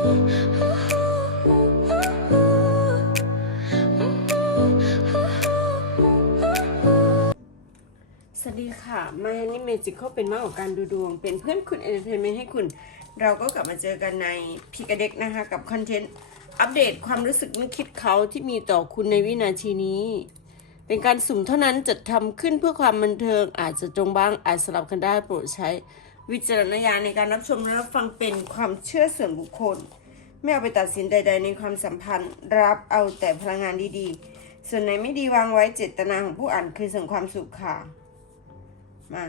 สวัสดีค่ะมาฮันนี่เมจิคเป็นมากกว่าการดูดวง เป็นเพื่อนคุณเอนเตอร์เทนเมนต์ให้คุณ เราก็กลับมาเจอกันในพีกเด็กนะคะ กับคอนเทนต์อัปเดตความรู้สึกนึกคิดเขาที่มีต่อคุณในวินาทีนี้ เป็นการสุ่มเท่านั้นจะทำขึ้นเพื่อความบันเทิงอาจจะตรงบ้างอาจสลับกันได้โปรดใช้ วิจารณญาณในการรับชมและรับฟังเป็นความเชื่อส่วนบุคคล ไม่เอาไปตัดสินใด ๆ ในความสัมพันธ์ รับเอาแต่พลังงานดีๆ ส่วนไหนไม่ดีวางไว้เจตนาของผู้อ่านคือสริมความสุขค่ะ มา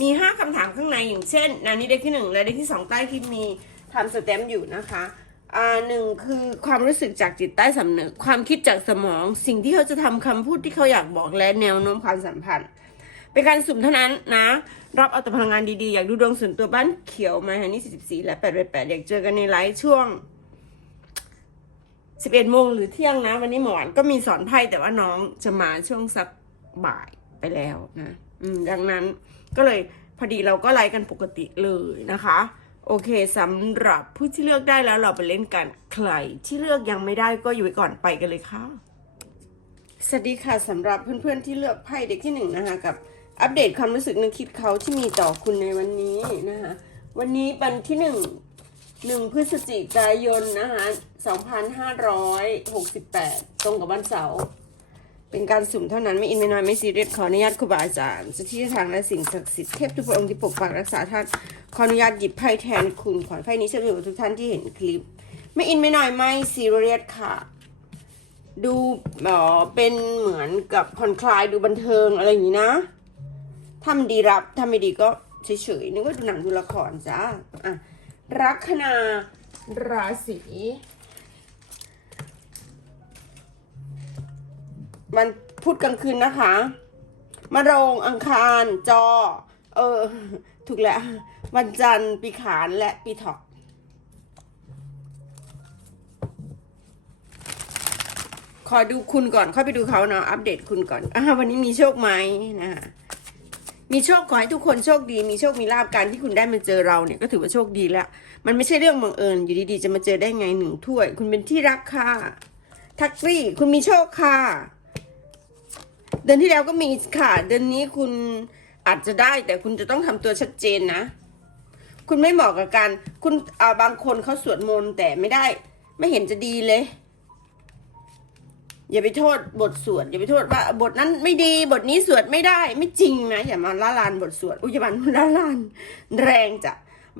มีห้าคำถามข้างในอย่างเช่นนานี้เด็กที่หนึ่งและเด็กที่สองใต้คลิปมีทำสแตมป์อยู่นะคะอ่าหนึ่งคือความรู้สึกจากจิตใต้สำนึก ความคิดจากสมอง สิ่งที่เขาจะทำคำพูดที่เขาอยากบอกและแนวโน้มความสัมพันธ์ เป็นการสุ่มเท่านั้นนะ รับเอาแต่พลังงานดีๆ อยากดูดวงส่วนตัวบ้านเขียวมาฮันนี่44 และ888อยากเจอกันในไลฟ์ช่วง 11โมงหรือเที่ยงนะ วันนี้หมอนก็มีสอนไพ่แต่ว่าน้องจะมาช่วงสักบ่ายไปแล้วนะ อืมดังนั้นก็เลยพอดีเราก็ไลฟ์กันปกติเลยนะคะโอเคสำหรับผู้ที่เลือกได้แล้วเราไปเล่นกันใครที่เลือกยังไม่ได้ก็อยู่ไว้ก่อนไปกันเลยค่ะ สวัสดีค่ะสำหรับเพื่อนๆที่เลือกไพ่เด็กที่หนึ่งนะคะกับ อัปเดตความรู้สึกนึกคิดเขาที่มีต่อคุณในวันนี้นะคะวันนี้วันที่หนึ่งหนึ่งพฤศจิกายนนะคะสองพันห้าร้อยหกสิบแปดตรงกับวันเสาร์เป็นการสุ่มเท่านั้นไม่อินไม่น้อยไม่ซีเรียสขออนุญาตครูบาอาจารย์เจ้าที่ทางและสิ่งศักดิ์สิทธิ์เทพทุกพระองค์ที่ปกปักรักษาท่านขออนุญาตหยิบไพ่แทนคุณขอไพ่นี้เชื่อมโยงกับทุกท่านที่เห็นคลิป ไม่อินไม่น้อยไม่ซีเรียสค่ะ ดูเออเป็นเหมือนกับผ่อนคลายดูบันเทิงอะไรอย่างนี้นะ ถ้ามันดีรับถ้าไม่ดีก็เฉยๆนึกว่าดูหนังดูละครจ้าอะลัคนาราศีวันพุธกลางคืนนะคะมะโรงอังคารจอ เออ ถูกแล้ว วันจันทร์ปีขานและปีเถอกขอดูคุณก่อน ค่อยไปดูเขาเนาะ อัปเดตคุณก่อนอ่าวันนี้มีโชคไหมนะคะ มีโชคขอให้ทุกคนโชคดี มีโชคมีลาบการที่คุณได้มาเจอเราเนี่ยก็ถือว่าโชคดีแล้ว มันไม่ใช่เรื่องบังเอิญอยู่ดีๆจะมาเจอได้ไงหนึ่งถ้วย คุณเป็นที่รักค่ะทักซี่คุณมีโชคค่ะ เดือนที่แล้วก็มีค่ะ เดือนนี้คุณอาจจะได้แต่คุณจะต้องทำตัวชัดเจนนะ คุณไม่เหมาะกับการคุณอ่าบางคนเขาสวดมนต์แต่ไม่ได้ ไม่เห็นจะดีเลย อย่าไปโทษบทสวดอย่าไปโทษว่าบทนั้นไม่ดีบทนี้สวดไม่ได้ไม่จริงนะอย่ามาละลานบทสวดอุยอย่ามาละลานแรงจ้ะ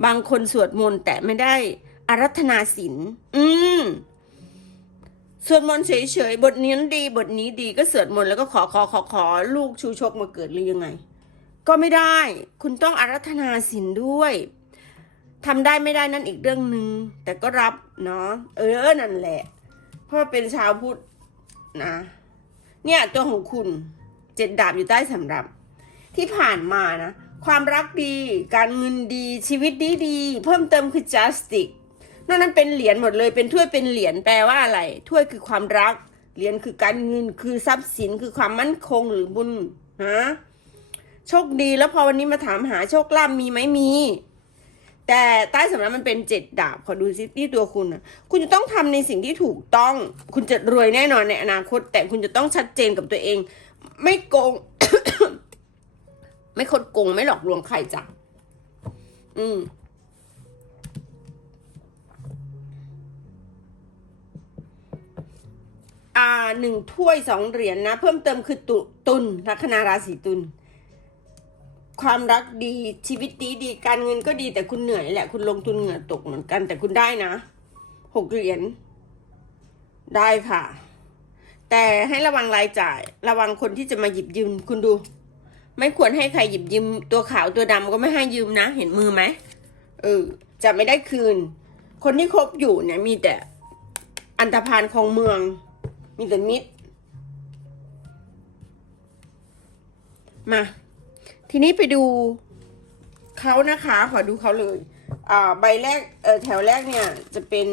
บางคนสวดมนต์แต่ไม่ได้อารัธนาศีลอืมสวดมนต์เฉยๆบทนี้ดี บทนี้ดีก็สวดมนต์แล้วก็ขอขอขอขอลูกชูชกมาเกิดหรือยังไง ก็ไม่ได้ คุณต้องอารัธนาศีลด้วยทำได้ไม่ได้นั่นอีกเรื่องหนึ่งแต่ก็รับเนาะเออนั่นแหละ เพราะว่าเป็นชาวพุทธ นะ เนี่ยตัวของคุณเจ็ดดาบอยู่ใต้สำรับ ที่ผ่านมานะ ความรักดี การเงินดีชีวิตดีดี เพิ่มเติมคือ justice นอกนั้นเป็นเหรียญหมดเลยเป็นถ้วยเป็นเหรียญแปลว่าอะไรถ้วยคือความรักเหรียญคือการเงินคือทรัพย์สินคือความมั่นคงหรือบุญฮะโชคดีแล้วพอวันนี้มาถามหาโชคลาภมีไหมมี แต่ใต้สำนักมันเป็นเจ็ดดาบขอดูซิที่ตัวคุณนะคุณจะต้องทำในสิ่งที่ถูกต้อง คุณจะรวยแน่นอนในอนาคต แต่คุณจะต้องชัดเจนกับตัวเอง ไม่โกง ไม่คดโกงไม่หลอกลวงใครจ้ะอืมอ่าหนึ่งถ้วยสองเหรียญนะเพิ่มเติมคือตุตุลลัคนาราศีตุล ความรักดีชีวิตดีดีการเงินก็ดีแต่คุณเหนื่อยแหละคุณลงทุนเหงื่อตกเหมือนกัน แต่คุณได้นะหกเหรียญได้ค่ะ แต่ให้ระวังรายจ่าย ระวังคนที่จะมาหยิบยืมคุณดู ไม่ควรให้ใครหยิบยืมตัวขาวตัวดำก็ไม่ให้ยืมนะ เห็นมือไหมเออจะไม่ได้คืน คนที่คบอยู่เนี่ย มีแต่อันธพาลของเมือง มีแต่มิตรมา ทีนี้ไปดูเขานะคะขอดูเขาเลย อ่าใบแรกเออแถวแรกเนี่ยจะเป็น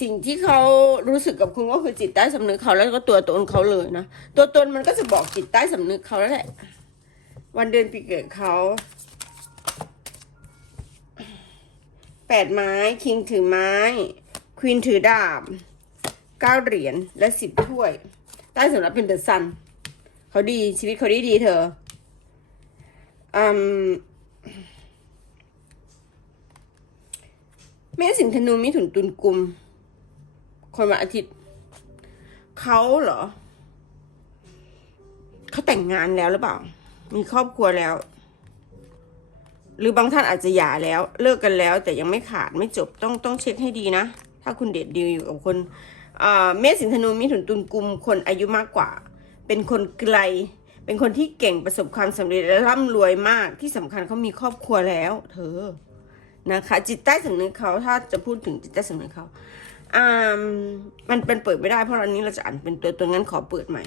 สิ่งที่เขารู้สึกกับคุณก็คือจิตใต้สำนึกเขาแล้วก็ตัวตนเขาเลยนะตัวตนมันก็จะบอกจิตใต้สำนึกเขาแล้วแหละวันเดือนปีเกิดเขาแปดไม้คิงถือไม้ ควีนถือดาบเก้าเหรียญและสิบถ้วยได้สำหรับเป็นเดอะซันเขาดีชีวิตเขาดีดีเธอ อืมแม่สิงห์ธนูมิถุนตุลกุม คนวันอาทิตย์ เขาเหรอ เขาแต่งงานแล้วหรือเปล่า มีครอบครัวแล้ว หรือบางท่านอาจจะหย่าแล้ว เลิกกันแล้ว แต่ยังไม่ขาดไม่จบต้องต้องเช็คให้ดีนะ ถ้าคุณเดทดีอยู่กับคนเมษสิงธนูมิถุนตุลกุม คนอายุมากกว่า เป็นคนไกล เป็นคนที่เก่งประสบความสำเร็จและร่ำรวยมากที่สำคัญเขามีครอบครัวแล้ว เธอนะคะ จิตใต้สำนึกเขาถ้าจะพูดถึงจิตใต้สำนึกเขาอ่ามันเป็นเปิดไม่ได้เพราะอันนี้เราจะอ่านเป็นตัวตัวงั้นขอเปิดใหม่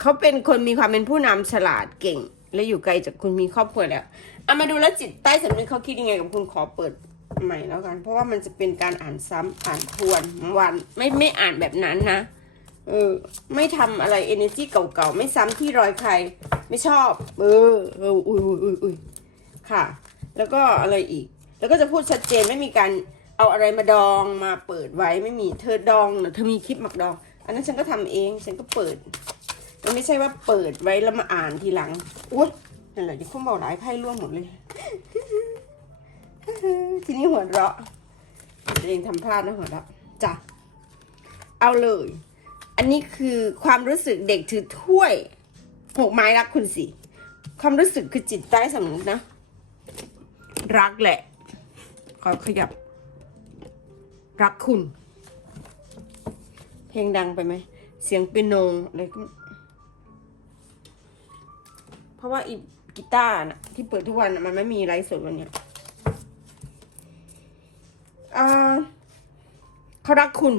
เขาเป็นคนมีความเป็นผู้นำฉลาดเก่ง และอยู่ไกลจากคุณมีครอบครัวแล้วเอามาดูแล้วจิตใต้สำนึกเขาคิดยังไงกับคุณขอเปิดใหม่แล้วกัน เพราะว่ามันจะเป็นการอ่านซ้ำอ่านทวนวันไม่ไม่อ่านแบบนั้นนะ เออ ไม่ทำอะไร energy เก่าๆ ไม่ซ้ำที่รอยใคร ไม่ชอบ เออเอออุ้ยอุ้ยอุ้ยอุ้ยค่ะ แล้วก็อะไรอีก แล้วก็จะพูดชัดเจนไม่มีการเอาอะไรมาดองมาเปิดไว้ไม่มีเธอดองนะเธอมีคลิปหมักดอง อันนั้นฉันก็ทำเองฉันก็เปิดมันไม่ใช่ว่าเปิดไว้แล้วมาอ่านทีหลังอุ๊ยนั่นแหละที่เขาบอกหลายไพ่ร่วงหมดเลย ทีนี้หัวเราะตัวเองทำพลาดนะหัวเราะจ้ะเอาเลย อันนี้คือความรู้สึกเด็กถือถ้วยหกไม้รักคุณสิ ความรู้สึกคือจิตใต้สำนึกนะ รักแหละ ขอขยับ รักคุณ เพลงดังไปไหม เสียงเปียโนอะไรก็เพราะว่าอีกีตาร์น่ะที่เปิดทุกวันนะมันไม่มีไลฟ์สดวันเนี้ยอ่าเขารักคุณ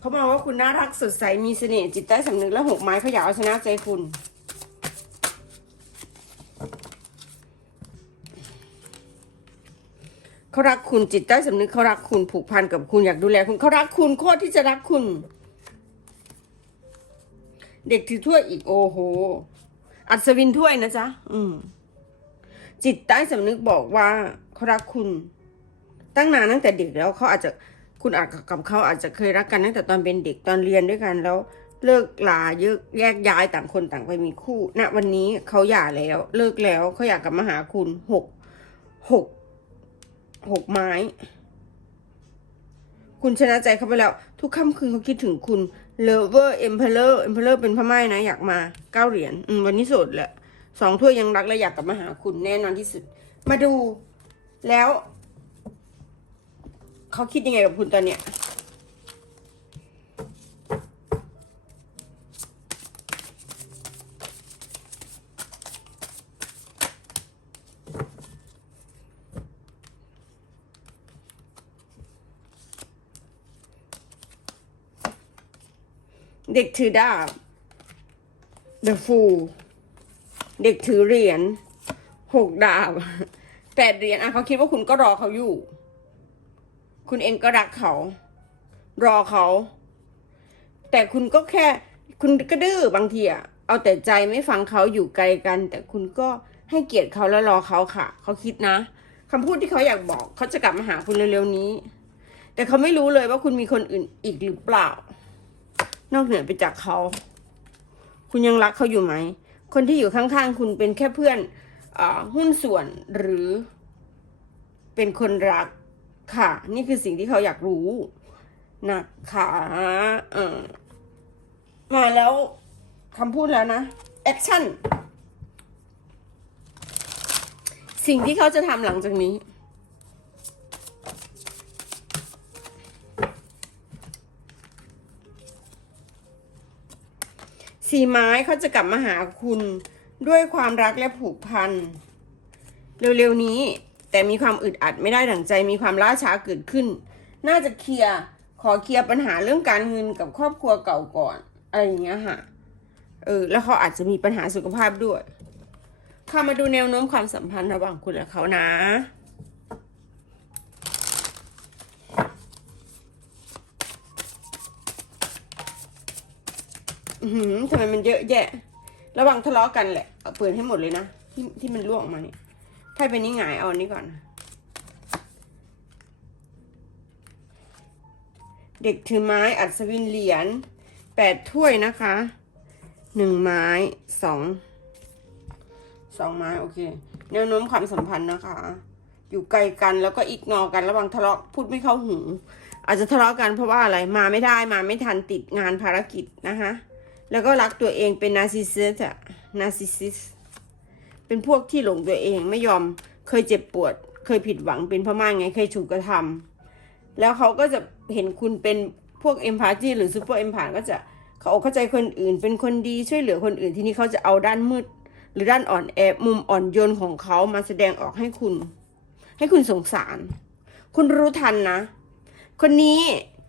เขามองว่าคุณน่ารักสดใสมีเสน่ห์จิตใต้สำนึกและหกไม้เขาอยากเอาชนะใจคุณ เขารักคุณจิตใต้สำนึกเขารักคุณผูกพันกับคุณอยากดูแลคุณเขารักคุณโคตรที่จะรักคุณ เด็กถือถ้วยอีกโอ้โห อัศวินถ้วยนะจ๊ะอืมจิตใต้สำนึกบอกว่าเขารักคุณ ตั้งนานตั้งแต่เด็กแล้วเขาอาจจะ คุณอาจกับเขาอาจจะเคยรักกันตั้งแต่ตอนเป็นเด็กตอนเรียนด้วยกันแล้วเลิกลาเยอะแยกย้ายต่างคนต่างไปมีคู่ณวันนี้เขาหย่าแล้ว เลิกแล้วเขาอยากกลับมาหาคุณหกหกหกไม้ คุณชนะใจเขาไปแล้ว ทุกค่ำคืนเขาคิดถึงคุณ lover emperor emperor เพลอร์เป็นพม่ายนะ อยากมาเก้าเหรียญวันนี้สดแหละสองถ้วยยังรักและอยากกลับมาหาคุณแน่นอนที่สุด มาดูแล้ว เขาคิดยังไงกับคุณตอนเนี้ยเด็กถือดาบ The Fool เด็กถือเหรียญหกดาบแปดเหรียญอะเขาคิดว่าคุณก็รอเขาอยู่ คุณเองก็รักเขา รอเขา แต่คุณก็แค่ คุณก็ดื้อบางทีอะเอาแต่ใจไม่ฟังเขาอยู่ไกลกัน แต่คุณก็ให้เกียรติเขาแล้วรอเขาค่ะ เขาคิดนะคำพูดที่เขาอยากบอก เขาจะกลับมาหาคุณเร็วๆนี้ แต่เขาไม่รู้เลยว่าคุณมีคนอื่นอีกหรือเปล่า นอกเหนือไปจากเขา คุณยังรักเขาอยู่ไหม คนที่อยู่ข้างๆ คุณเป็นแค่เพื่อนอาหุ้นส่วนหรือ เป็นคนรัก ค่ะ นี่คือสิ่งที่เขาอยากรู้นะคะมาแล้วคำพูดแล้วนะแอคชั่นสิ่งที่เขาจะทำหลังจากนี้ สีไม้เขาจะกลับมาหาคุณด้วยความรักและผูกพัน เร็วๆนี้ แต่มีความอึดอัดไม่ได้ดั่งใจมีความล่าช้าเกิดขึ้น น่าจะเคลียร์ขอเคลียร์ปัญหาเรื่องการเงินกับครอบครัวเก่าก่อนอะไรอย่างเงี้ยค่ะเออแล้วเขาอาจจะมีปัญหาสุขภาพด้วยข้ามาดูแนวโน้มความสัมพันธ์ระหว่างคุณและเขานะอือหือทำไมมันเยอะแยะ ระวังทะเลาะกันแหละ เอาปืนให้หมดเลยนะ ที่ที่มันล่วงออกมาเนี่ย ค่อยเป็นนี่ไงเอานี้ก่อน เด็กถือไม้อัศวินเหรียญแปดถ้วยนะคะหนึ่งไม้สองสองไม้โอเค แนวโน้มความสัมพันธ์นะคะ อยู่ไกลกันแล้วก็อีกนอกันระวังทะเลาะพูดไม่เข้าหูอาจจะทะเลาะกันเพราะว่าอะไรมาไม่ได้มาไม่ทันติดงานภารกิจนะคะแล้วก็รักตัวเองเป็นนาร์ซิสซิสอะนาร์ซิสซิส เป็นพวกที่หลงตัวเองไม่ยอมเคยเจ็บปวด เคยผิดหวังเป็นพราะมาไงเคยถูกกระทำแล้วเขาก็จะเห็นคุณเป็นพวกเอมพา t ีหรือซูเปอร์เอมพาก็จะเขาเข้าใจคนอื่น เป็นคนดีช่วยเหลือคนอื่นที่นี่เขาจะเอาด้านมืด หรือด้านอ่อนแอมุมอ่อนโยนของเขามาแสดงออกให้คุณ ให้คุณสงสาร คุณรู้ทันนะ คนนี้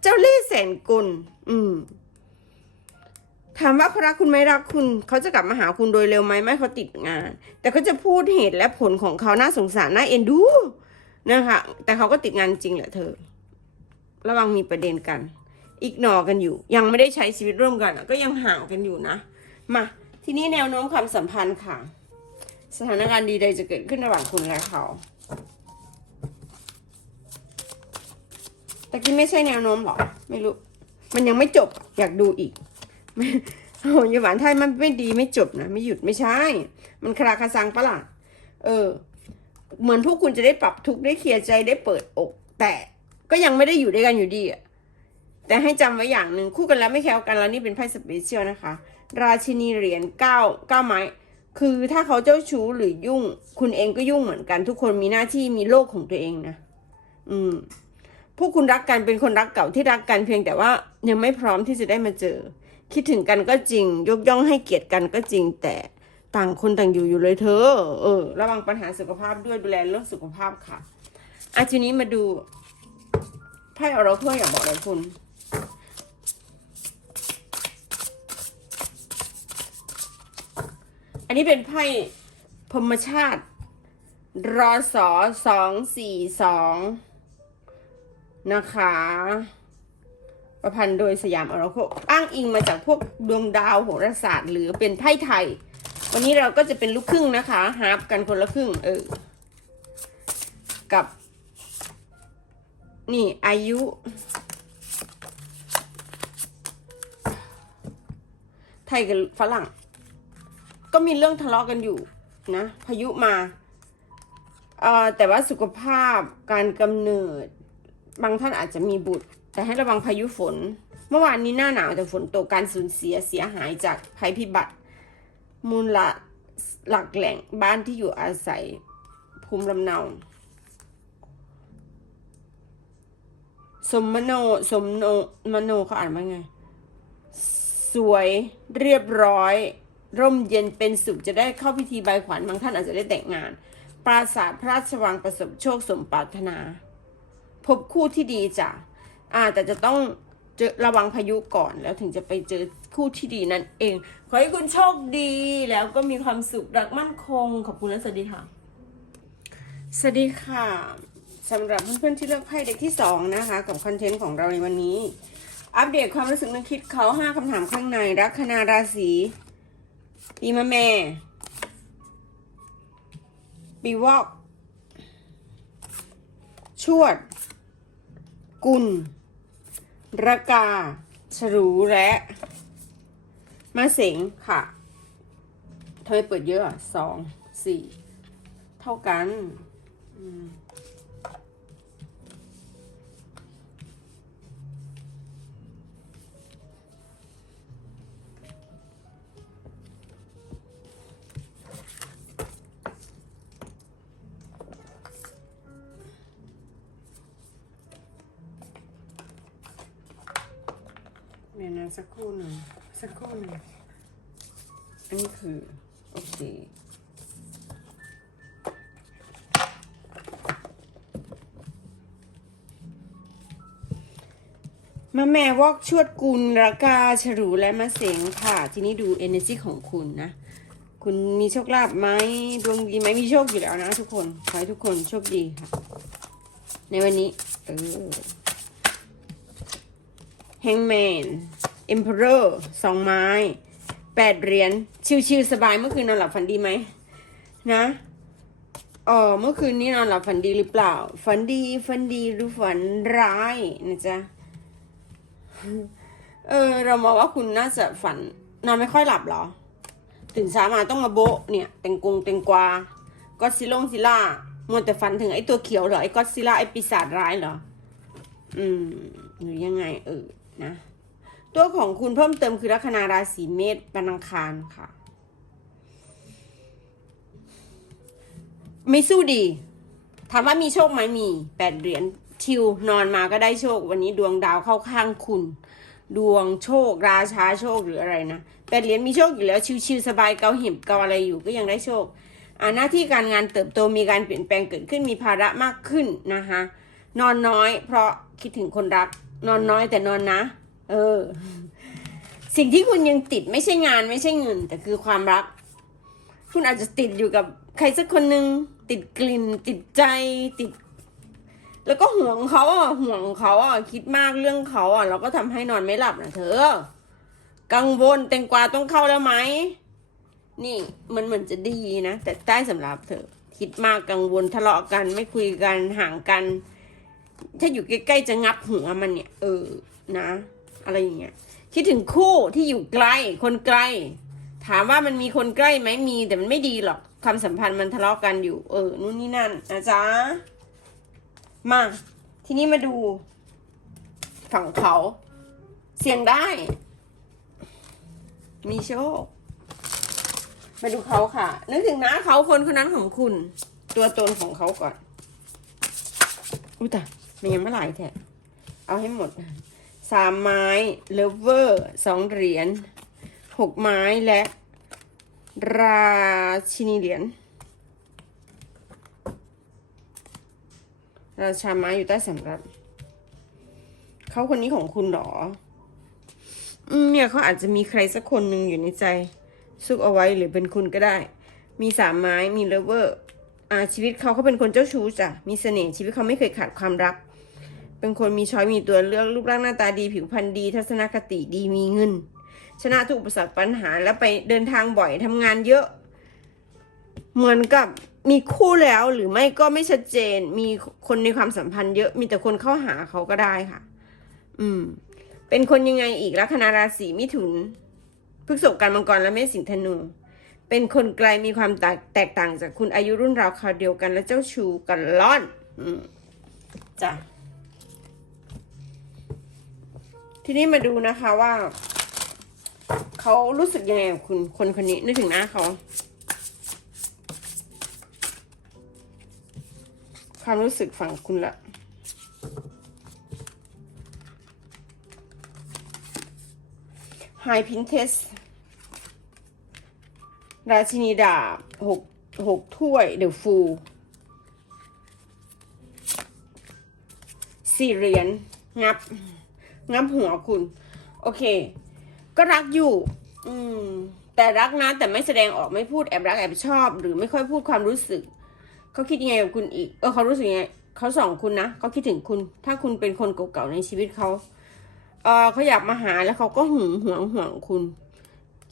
เจ้าเล่ห์แสนกลอืม ถามว่าเขารักคุณไหมรักคุณ เขาจะกลับมาหาคุณโดยเร็วไหมไม่เขาติดงาน แต่เขาจะพูดเหตุและผลของเขาน่าสงสารน่าเอ็นดูนะคะแต่เขาก็ติดงานจริงแหละเธอ ระวังมีประเด็นกัน อีกนอกันอยู่ ยังไม่ได้ใช้ชีวิตร่วมกันก็ยังห่างกันอยู่นะมาทีนี้แนวโน้มความสัมพันธ์ค่ะ สถานการณ์ดีใดจะเกิดขึ้นระหว่างคุณและเขาแต่กี้ไม่ใช่แนวโน้มหรอ ไม่รู้ มันยังไม่จบอยากดูอีก โอ้ยหวานไทยมันไม่ดีไม่จบนะ ไม่หยุดไม่ใช่ มันคลาคาซังปะล่ะ เออ เหมือนพวกคุณจะได้ปรับทุกได้เคลียร์ใจได้เปิดอก แต่ก็ยังไม่ได้อยู่ด้วยกันอยู่ดีอะแต่ให้จำไว้อย่างหนึ่งคู่กันแล้วไม่แคล้วกันแล้วนี่เป็นไพ่สเปเชียลนะคะ ราชินีเหรียญเก้าเก้าไม้ คือถ้าเขาเจ้าชู้หรือยุ่ง คุณเองก็ยุ่งเหมือนกันทุกคนมีหน้าที่มีโลกของตัวเองนะ อืม พวกคุณรักกันเป็นคนรักเก่าที่รักกันเพียงแต่ว่ายังไม่พร้อมที่จะได้มาเจอ คิดถึงกันก็จริง ยกย่องให้เกียรติกันก็จริง แต่ต่างคนต่างอยู่อยู่เลยเธอ เออ ระวังปัญหาสุขภาพด้วยดูแลเรื่องสุขภาพค่ะอาทีนี้มาดูไพ่อราเพื่ออยากบอกอะไรคุณอันนี้เป็นไพ่พรมชาติ รอสอสองสี่สอง นะคะ ประพันธ์โดยสยามอราโคอ้างอิงมาจากพวกดวงดาวโหราศาสตร์ หรือเป็นไพ่ไทย วันนี้เราก็จะเป็นลูกครึ่งนะคะฮาร์ปกันคนละครึ่ง เออ กับ นี่อายุ ไทยกับฝรั่ง ก็มีเรื่องทะเลาะกันอยู่นะ พายุมา เอ่อ แต่ว่าสุขภาพการกำเนิด บางท่านอาจจะมีบุตร แต่ให้ระวังพายุฝน เมื่อวานนี้หน้าหนาวแต่ฝนตกการสูญเสียเสียหายจากภัยพิบัติ มูลละหลักแหล่งบ้านที่อยู่อาศัยภูมิลำเนา สมโนสมโนมโนเขาอ่านว่าไง สวยเรียบร้อย ร่มเย็นเป็นสุขจะได้เข้าพิธีใบขวัญบางท่านอาจจะได้แต่งงาน ปราสาทพระราชวังประสบโชคสมปรารถนา บคู่ที่ดีจ้ะอ่าแต่จะต้องเจอระวังพายุก่อนแล้วถึงจะไปเจอคู่ที่ดีนั่นเอง ขอให้คุณโชคดีแล้วก็มีความสุขรักมั่นคง ขอบคุณและสวัสดีค่ะ สวัสดีค่ะสำหรับเพื่อนๆที่เลือกไพ่เด็กที่สองนะคะ กับคอนเทนต์ของเราในวันนี้ อัปเดตความรู้สึกนึกคิดเขาห้าคำถามข้างในรักคณาราศีปีมะแม่ ปีวอก ชวด กุลระกา ฉรูและมาเสงค่ะทำไมเปิดเยอะอะสองสี่ เท่ากัน อืม สักครู่หนึ่งสักครู่หนึ่งอันนี้คือ โอเคมาแม่วอกชวดกุลระกาฉรูและมาเสงค่ะ ทีนี้ดู energy ของคุณนะ คุณมีโชคลาภไหมดวงดีไหมมีโชคอยู่แล้วนะทุกคน ขอให้ทุกคนโชคดีค่ะ ในวันนี้ เออ Hangman Emperor สองไม้แปดเหรียญชิวๆสบายเมื่อคืนนอนหลับฝันดีไหมนะอ๋อเมื่อคืนนี้นอนหลับฝันดีหรือเปล่า ฝันดีฝันดีหรือฝันร้ายนะจ๊ะเออ เรามองว่าคุณน่าจะฝันนอนไม่ค่อยหลับหรอ ตื่นเช้ามาต้องมาโบะเนี่ยแตงกงแตงกวาก็ซิลงซิล่ามัวแต่ฝันถึงไอ้ตัวเขียวเหรอไอ้ก็ซิล่าไอ้ปีศาจร้ายเหรอ อืมหรือยังไงเออนะ ตัวของคุณเพิ่มเติมคือลัคนาราศีเมษเป็นอังคารค่ะ ไม่สู้ดี ถามว่ามีโชคไหมมีแปดเหรียญชิวนอนมาก็ได้โชค วันนี้ดวงดาวเข้าข้างคุณ ดวงโชค ราชาโชคหรืออะไรนะแปดเหรียญมีโชคอยู่แล้วชิวๆสบายเกาเห็บเกาอะไรอยู่ก็ยังได้โชคอ่าหน้าที่การงานเติบโตมีการเปลี่ยนแปลงเกิดขึ้นมีภาระมากขึ้นนะคะนอนน้อย เพราะคิดถึงคนรักนอนน้อยแต่นอนนะ เออ สิ่งที่คุณยังติดไม่ใช่งานไม่ใช่เงิน แต่คือความรัก คุณอาจจะติดอยู่กับใครสักคนหนึ่งติดกลิ่น ติดใจติด แล้วก็ห่วงเขาอะห่วงเขาอะคิดมากเรื่องเขาอะแล้วก็ทำให้นอนไม่หลับนะเธอ กังวลแตงกวาต้องเข้าแล้วไหมนี่มันเหมือนจะดีนะ แต่ใต้สำหรับเธอ คิดมากกังวลทะเลาะกันไม่คุยกันห่างกัน ถ้าอยู่ใกล้ๆจะงับหัวมันเนี่ย เออนะ อะไรอย่างเงี้ยคิดถึงคู่ที่อยู่ไกล คนไกล ถามว่ามันมีคนใกล้ไหมมี แต่มันไม่ดีหรอกความสัมพันธ์มันทะเลาะกันอยู่ เออนู่นนี่นั่นนะจ๊ะมา ทีนี้มาดู ฝั่งเขา เสี่ยงได้ มีโชค มาดูเขาค่ะ นึกถึงนะเขาคนคนนั้นของคุณ ตัวตนของเขาก่อน อุ้ยแต่มันยังไม่หลายแท้เอาให้หมด สามไม้เลเวอร์สองเหรียญหกไม้และ ราชินีเหรียญราชาไม้อยู่ใต้สำรับเขาคนนี้ของคุณหรอ อืมเนี่ยเขาอาจจะมีใครสักคนหนึ่งอยู่ในใจ ซุกเอาไว้หรือเป็นคุณก็ได้ มีสามไม้มีเลเวอร์ อ่าชีวิตเขาเขาเป็นคนเจ้าชู้จ้ะมีเสน่ห์ชีวิตเขาไม่เคยขาดความรัก เป็นคนมีช้อยมีตัวเลือกรูปร่างหน้าตาดีผิวพรรณดี ทัศนคติดีมีเงิน ชนะทุกอุปสรรคปัญหาแล้วไปเดินทางบ่อยทำงานเยอะ เหมือนกับมีคู่แล้วหรือไม่ก็ไม่ชัดเจน มีคนในความสัมพันธ์เยอะ มีแต่คนเข้าหาเขาก็ได้ค่ะ อืม เป็นคนยังไงอีกลัคนาราศีมิถุนพฤษภกันมังกรและเมษสิงห์ธนู เป็นคนไกลมีความแตกแตกต่างจากคุณอายุรุ่นราวคราวเดียวกันและเจ้าชู้กันล่อน อืมจ้ะ ทีนี้มาดูนะคะว่าเขารู้สึกยังไงกับคุณคนคนนี้นึกถึงหน้าเขาความรู้สึกฝั่งคุณละ High Princess ราชินีดาบหกหกถ้วยเดอะฟูสี่เหรียญงับ งับหัวคุณ โอเค ก็รักอยู่ อืม แต่รักนะ แต่ไม่แสดงออกไม่พูดแอบรักแอบชอบ หรือไม่ค่อยพูดความรู้สึก เขาคิดยังไงกับคุณอีก เออเขารู้สึกยังไงเขาส่องคุณนะเขาคิดถึงคุณ ถ้าคุณเป็นคนเก่าๆในชีวิตเขาเออเขาอยากมาหาแล้วเขาก็หึงหวงห่วงคุณ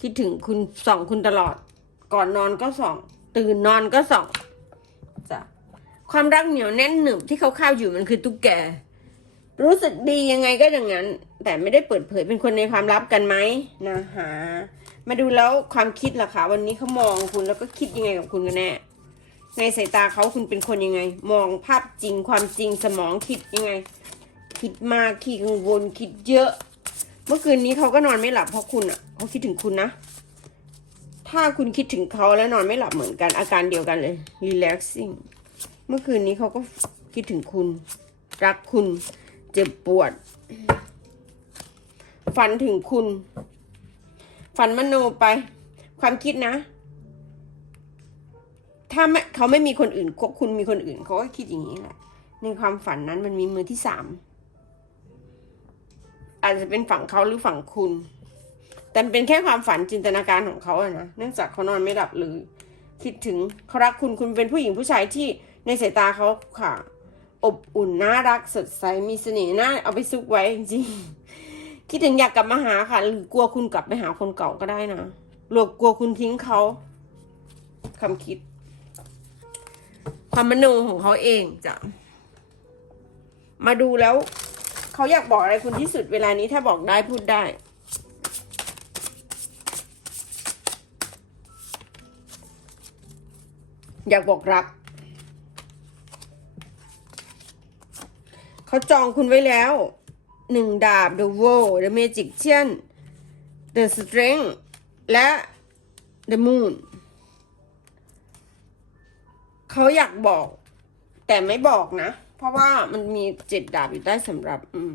คิดถึงคุณส่องคุณตลอด ก่อนนอนก็ส่อง ตื่นนอนก็ส่องจ้ะความรักเหนียวแน่นหนึบที่เขาข้าวอยู่มันคือตุ๊กแก รู้สึกดียังไงก็อย่างนั้น แต่ไม่ได้เปิดเผยเป็นคนในความลับกันไหมนะฮะมาดูแล้วความคิดล่ะคะวันนี้เขามองคุณแล้วก็คิดยังไงกับคุณกันแน่ในสายตาเขาคุณเป็นคนยังไง มองภาพจริงความจริงสมองคิดยังไง คิดมากขี้กังวลคิดเยอะ เมื่อคืนนี้เขาก็นอนไม่หลับเพราะคุณอะเขาคิดถึงคุณนะ ถ้าคุณคิดถึงเขาแล้วนอนไม่หลับเหมือนกันอาการเดียวกันเลย relaxing เมื่อคืนนี้เขาก็คิดถึงคุณ รักคุณ เจ็บปวด ฝันถึงคุณ ฝันมโนไป ความคิดนะ ถ้าไม่เขาไม่มีคนอื่นคุณมีคนอื่น เขาก็คิดอย่างนี้แหละในความฝันนั้นมันมีมือที่สามอาจจะเป็นฝั่งเขาหรือฝั่งคุณ แต่เป็นแค่ความฝันจินตนาการของเขาอะนะ เนื่องจากเขานอนไม่หลับเลย คิดถึงเขารักคุณ คุณเป็นผู้หญิงผู้ชายที่ในสายตาเขาค่ะ อบอุ่นน่ารักสดใสมีเสน่ห์น่าเอาไปซุกไว้จริงๆคิดถึงอยากกลับมาหาค่ะ หรือกลัวคุณกลับไปหาคนเก่าก็ได้นะหรือกลัวคุณทิ้งเขาคำคิด ความมโนของเขาเองจะมาดูแล้วเขเขาอยากบอกอะไรคุณที่สุดเวลานี้ถ้าบอกได้พูดได้อยากบอกรัก เขาจองคุณไว้แล้วหนึ่งดาบ The World The Magician The Strength และ The Moon เขาอยากบอก แต่ไม่บอกนะ เพราะว่ามันมีเจ็ดดาบอยู่ใต้สำหรับอืม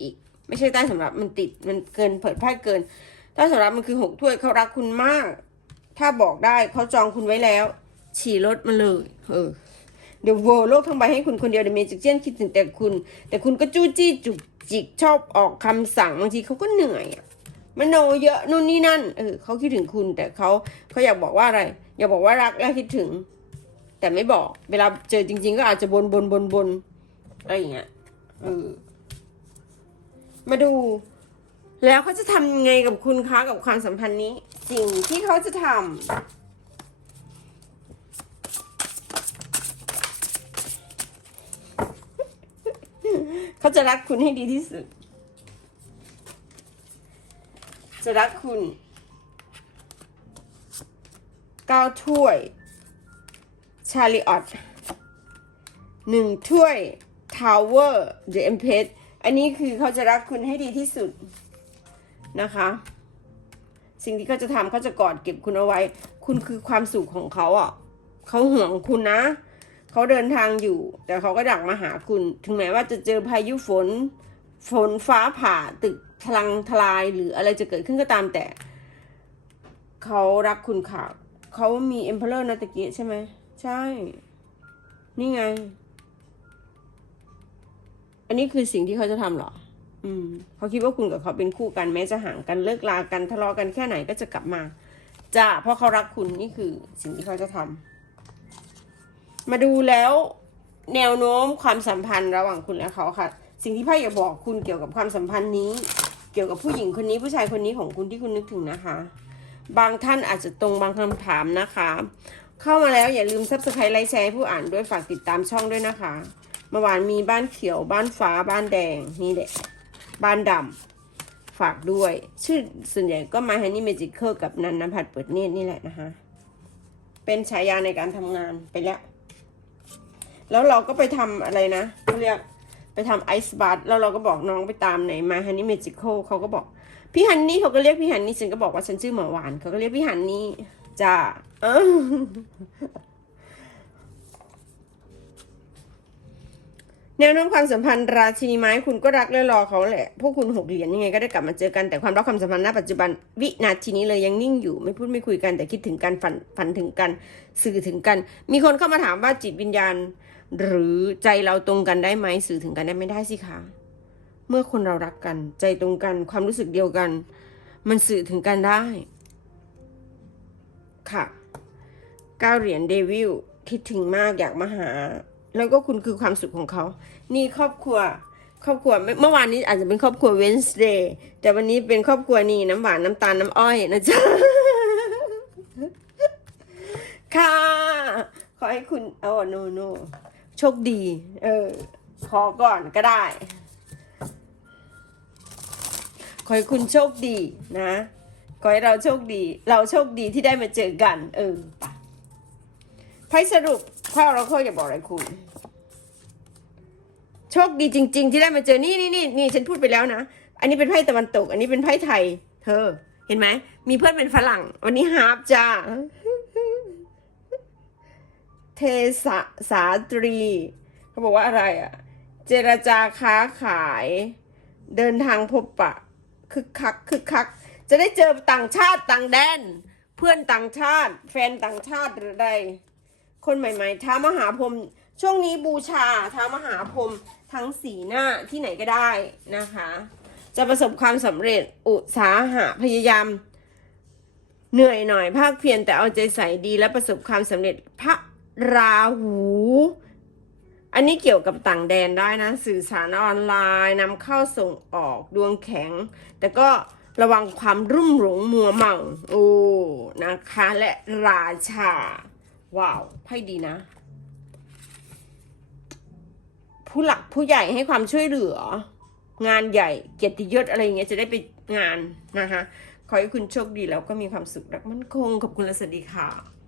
อีก ไม่ใช่ใต้สำหรับมันติดมันเกินเผิดพลาดเกินใต้สำหรับมันคือหกถ้วยเขารักคุณมาก ถ้าบอกได้เขาจองคุณไว้แล้ว ฉี่รถมาเลย เออ เดี๋ยวโวโลกทั้งใบให้คุณคนเดียวเดยวเมจิกเจนคิดถึงแต่คุณ แต่คุณก็จู้จี้จุกจิกชอบออกคำสั่งบางทีเขาก็เหนื่อยอะมโนเยอะนู่นนี่นั่นเออเขาคิดถึงคุณ แต่เขาเขาอยากบอกว่าอะไร อยากบอกว่ารักและคิดถึง แต่ไม่บอก เวลาเจอจริง ๆ ก็อาจจะบนบนบนบนอะไรอย่างเงี้ยเออมาดู แล้วเขาจะทำยังไงกับคุณคะกับความสัมพันธ์นี้ สิ่งที่เขาจะทำ เขาจะรักคุณให้ดีที่สุด จะรักคุณเก้าถ้วย ชาลิออตหนึ่งถ้วยทาวเวอร์เดอะเอ็มเพสอันนี้คือเขาจะรักคุณให้ดีที่สุดนะคะ สิ่งที่เขาจะทำเขาจะกอดเก็บคุณเอาไว้ คุณคือความสุขของเขาอะเขาห่วงคุณนะ เขาเดินทางอยู่ แต่เขาก็อยากมาหาคุณ ถึงแม้ว่าจะเจอพายุฝน ฝนฟ้าผ่าตึกพลังทลายหรืออะไรจะเกิดขึ้นก็ตามแต่ เขารักคุณค่ะเขามีเอ็มเพลเลอร์นาตะกี้ใช่ไหม ใช่ นี่ไง อันนี้คือสิ่งที่เขาจะทำเหรอ อืมเขาคิดว่าคุณกับเขาเป็นคู่กันแม้จะห่างกันเลิกลากันทะเลาะกันแค่ไหนก็จะกลับมาจ้าเพราะเขารักคุณนี่คือสิ่งที่เขาจะทำ มาดูแล้วแนวโน้มความสัมพันธ์ระหว่างคุณและเขาค่ะ สิ่งที่ไพ่อยากบอกคุณเกี่ยวกับความสัมพันธ์นี้ เกี่ยวกับผู้หญิงคนนี้ผู้ชายคนนี้ของคุณที่คุณนึกถึงนะคะ บางท่านอาจจะตรงบางคำถามนะคะ เข้ามาแล้วอย่าลืมซับสไครต์ไลค์แชร์ผู้อ่านด้วยฝากติดตามช่องด้วยนะคะเมื่อวานมีบ้านเขียวบ้านฟ้าบ้านแดงนี่แหละบ้านดำฝากด้วย ชื่อส่วนใหญ่ก็มาฮันนี่เมจิเคิลกับนันนภัทรเปิดเนตรนี่แหละนะคะ เป็นฉายาในการทำงานไปแล้ว แล้วเราก็ไปทำอะไรนะเขาเรียกไปทำไอซ์บัตแล้วเราก็บอกน้องไปตามไหนมาฮันนี่เมจิเคิลเขาก็บอก พี่ฮันนี่เขาก็เรียกพี่ฮันนี่ฉันก็บอกว่าฉันชื่อหมอหวานเขาก็เรียกพี่ฮันนี่จ้าแนวโน้มความสัมพันธ์ราชินีไม้คุณก็รักและรอเขาแหละ พวกคุณหกเหรียญยังไงก็ได้กลับมาเจอกันแต่ความรักความสัมพันธ์ณปัจจุบันวินาทีนี้เลยยังนิ่งอยู่ไม่พูดไม่คุยกันแต่คิดถึงกันฝันฝันถึงกัน สื่อถึงกัน มีคนเข้ามาถามว่าจิตวิญญาณ หรือใจเราตรงกันได้ไหมสื่อถึงกันได้ไม่ได้สิคะเมื่อคนเรารักกัน ใจตรงกันความรู้สึกเดียวกัน มันสื่อถึงกันได้ ค่ะก้าเหรียญเดวิลคิดถึงมากอยากมาหา แล้วก็คุณคือความสุขของเขา นี่ครอบครัว ครอบครัวเมื่อวานนี้อาจจะเป็นครอบครัวเวนส์เดย์แต่วันนี้เป็นครอบครัวนี่น้ำหวานน้ำตาลน้ำอ้อยนะจ๊ะ ค่ะ ขอให้คุณเอาโนโน โชคดี เออ ขอก่อนก็ได้ ขอให้คุณโชคดีนะ ขอให้เราโชคดี เราโชคดีที่ได้มาเจอกัน เออไพ่สรุปพ่อเราเขาจะบอกอะไรคุณ โชคดีจริง ๆ ที่ได้มาเจอ นี่นี่นี่นี่ฉันพูดไปแล้วนะ อันนี้เป็นไพ่ตะวันตก อันนี้เป็นไพ่ไทย เธอ เห็นไหม มีเพื่อนเป็นฝรั่ง วันนี้ฮาร์ปจ้า เทสาสาตรี เขาบอกว่าอะไรอะเจรจาค้าขาย เดินทางพบปะคึกคักคึกคัก จะได้เจอต่างชาติต่างแดน เพื่อนต่างชาติ แฟนต่างชาติหรือใดคนใหม่ๆท้ามหาพรหมช่วงนี้บูชาท้ามหาพรหมทั้งสีหน้าที่ไหนก็ได้นะคะ จะประสบความสำเร็จอุตสาหะพยายามเหนื่อยหน่อยภาคเพียรแต่เอาใจใส่ดีและประสบความสำเร็จพระ ราหู อันนี้เกี่ยวกับต่างแดนได้นะ สื่อสารออนไลน์นำเข้าส่งออกดวงแข็ง แต่ก็ระวังความรุ่มหลงมัวเมาโอ้นะคะ และราชา ว้าวไพ่ดีนะ ผู้หลักผู้ใหญ่ให้ความช่วยเหลือ งานใหญ่เกียรติยศอะไรเงี้ยจะได้ไปงานนะคะ ขอให้คุณโชคดีแล้วก็มีความสุขรักมั่นคงขอบคุณและสวัสดีค่ะ